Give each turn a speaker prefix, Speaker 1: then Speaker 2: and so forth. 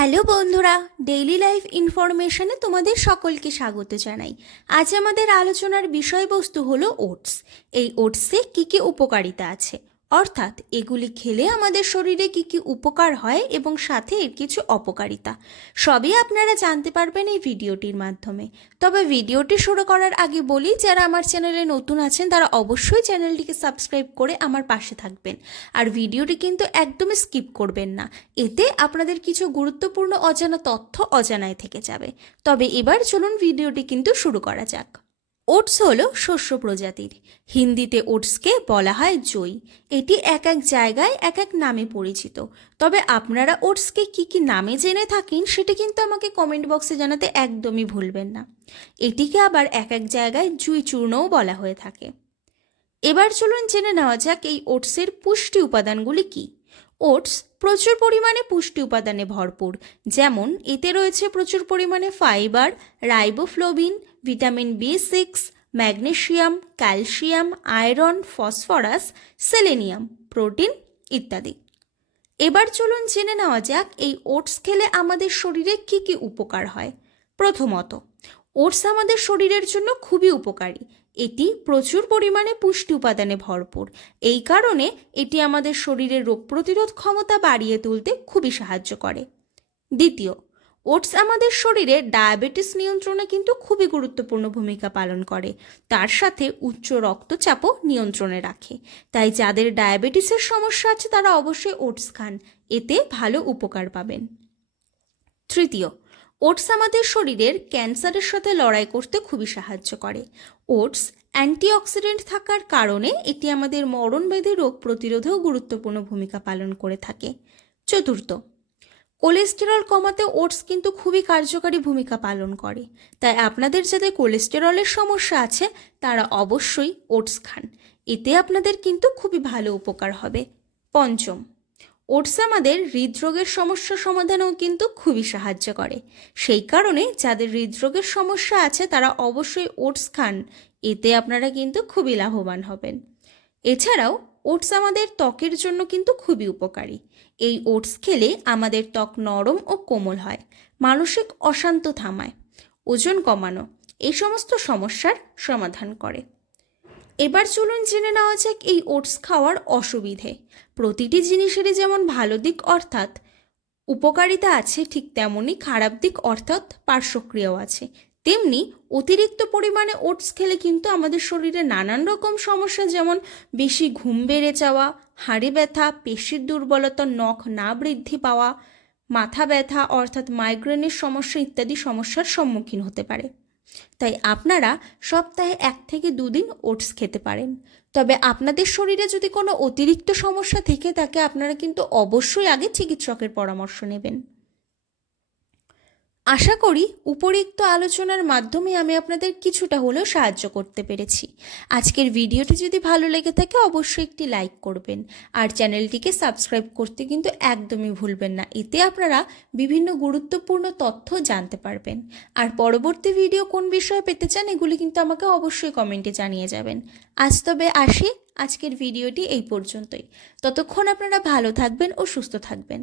Speaker 1: Hello বন্ধুরা daily life ইনফরমেশনে তোমাদের সকলকে স্বাগত জানাই। আজ আমাদের আলোচনার বিষয়বস্তু হলো ওটস। এই ওটসে কী কী উপকারিতা আছে? অর্থাৎ এগুলি খেলে আমাদের শরীরে কী কী উপকার হয় এবং সাথে এর কিছু অপকারিতা। সবই আপনারা জানতে পারবেন এই ভিডিওটির মাধ্যমে। তবে ভিডিওটি শুরু করার আগে বলি, যারা আমার চ্যানেলে নতুন আছেন, তারা অবশ্যই চ্যানেলটিকে সাবস্ক্রাইব করে আমার পাশে থাকবেন। আর ভিডিওটি কিন্তু একদমই স্কিপ করবেন না। এতে আপনাদের কিছু গুরুত্বপূর্ণ অজানা তথ্য অজানায় থেকে যাবে। তবে এবার চলুন ভিডিওটি কিন্তু শুরু করা যাক। ওটস হলো শস্য প্রজাতির। হিন্দিতে ওটসকে বলা হয় জই। এটি এক এক জায়গায় এক এক নামে পরিচিত। তবে আপনারা ওটসকে কি কি নামে জেনে থাকেন সেটা কিন্তু আমাকে কমেন্ট বক্সে জানাতে একদমই ভুলবেন না। এটিকে আবার এক এক জায়গায় জুই চূর্ণও বলা হয়ে থাকে। এবার চলুন জেনে নেওয়া যাক এই ওটসের পুষ্টি উপাদানগুলি কি। ওটস প্রচুর পরিমাণে পুষ্টি উপাদানে ভরপুর। যেমন এতে রয়েছে প্রচুর পরিমাণে fibre, riboflavin vitamin B six magnesium, calcium, iron, phosphorus, selenium, protein ইত্যাদি। এবার চলুন জেনে নেওয়া যাক এই ওটস খেলে আমাদের শরীরে কী কী উপকার হয়। প্রথমত, ওটস আমাদের শরীরের জন্য খুবই উপকারী। এটি প্রচুর পরিমাণে পুষ্টি উপাদানে ভরপুর। এই কারণে এটি আমাদের শরীরের রোগ প্রতিরোধ ক্ষমতা বাড়িয়ে তুলতে খুবই সাহায্য করে। দ্বিতীয় ওটস আমাদের শরীরে ডায়াবেটিস নিয়ন্ত্রণে কিন্তু খুবই গুরুত্বপূর্ণ ভূমিকা পালন করে। তার সাথে উচ্চ রক্তচাপও নিয়ন্ত্রণে রাখে। তাই যাদের ডায়াবেটিসের সমস্যা আছে তারা অবশ্যই ওটস খান। এতে ভালো উপকার পাবেন। তৃতীয়, ওটস আমাদের শরীরের ক্যান্সারের সাথে লড়াই করতে খুবই সাহায্য করে। ওটস অ্যান্টিঅক্সিডেন্ট থাকার কারণে এটি আমাদের মরণব্যাধি রোগ প্রতিরোধেও গুরুত্বপূর্ণ ভূমিকা পালন করে থাকে। চতুর্থ কোলেস্টেরল কমাতে ওটস কিন্তু খুবই কার্যকারী ভূমিকা পালন করে। তাই আপনাদের যাদের কোলেস্টেরলের সমস্যা আছে, তারা অবশ্যই ওটস খান। এতে আপনাদের কিন্তু খুবই ভালো উপকার হবে। পঞ্চম, ওটস আমাদের হৃদরোগের সমস্যা সমাধানেও কিন্তু খুবই সাহায্য করে। সেই কারণে যাদের হৃদরোগের সমস্যা আছে, তারা অবশ্যই ওটস খান। এতে আপনারা কিন্তু খুবই লাভবান হবেন। এছাড়াও ওটস আমাদের ত্বকের জন্য কিন্তু খুবই উপকারী। এই ওটস খেলে আমাদের ত্বক নরম ও কোমল হয়, মানসিক অশান্ত থামায়, ওজন কমানো, এই সমস্ত সমস্যার সমাধান করে। এবার চলুন জেনে নেওয়া যাক এই ওটস খাওয়ার অসুবিধে। প্রতিটি জিনিসেরই যেমন ভালো দিক অর্থাৎ উপকারিতা আছে, ঠিক তেমনই খারাপ দিক অর্থাৎ পার্শ্বক্রিয়াও আছে। তেমনি অতিরিক্ত পরিমাণে ওটস খেলে কিন্তু আমাদের শরীরে নানান রকম সমস্যা, যেমন বেশি ঘুম বেড়ে যাওয়া, হাড়ে ব্যথা, পেশির দুর্বলতা, নখ না বৃদ্ধি পাওয়া, মাথা ব্যথা, অর্থাৎ মাইগ্রেনের সমস্যা ইত্যাদি সমস্যার সম্মুখীন হতে পারে। তাই আপনারা সপ্তাহে এক থেকে দুদিন ওটস খেতে পারেন। তবে আপনাদের শরীরে যদি কোনো অতিরিক্ত সমস্যা থেকে থাকে, আপনারা কিন্তু অবশ্যই আগে চিকিৎসকের পরামর্শ নেবেন। আশা করি উপরিক্ত আলোচনার মাধ্যমে আমি আপনাদের কিছুটা হলেও সাহায্য করতে পেরেছি। আজকের ভিডিওটি যদি ভালো লেগে থাকে, অবশ্যই একটি লাইক করবেন। আর চ্যানেলটিকে সাবস্ক্রাইব করতে কিন্তু একদমই ভুলবেন না। এতে আপনারা বিভিন্ন গুরুত্বপূর্ণ তথ্য জানতে পারবেন। আর পরবর্তী ভিডিও কোন বিষয়ে পেতে চান, এগুলি কিন্তু আমাকে অবশ্যই কমেন্টে জানিয়ে যাবেন। আজ তবে আসি। আজকের ভিডিওটি এই পর্যন্তই। ততক্ষণ আপনারা ভালো থাকবেন ও সুস্থ থাকবেন।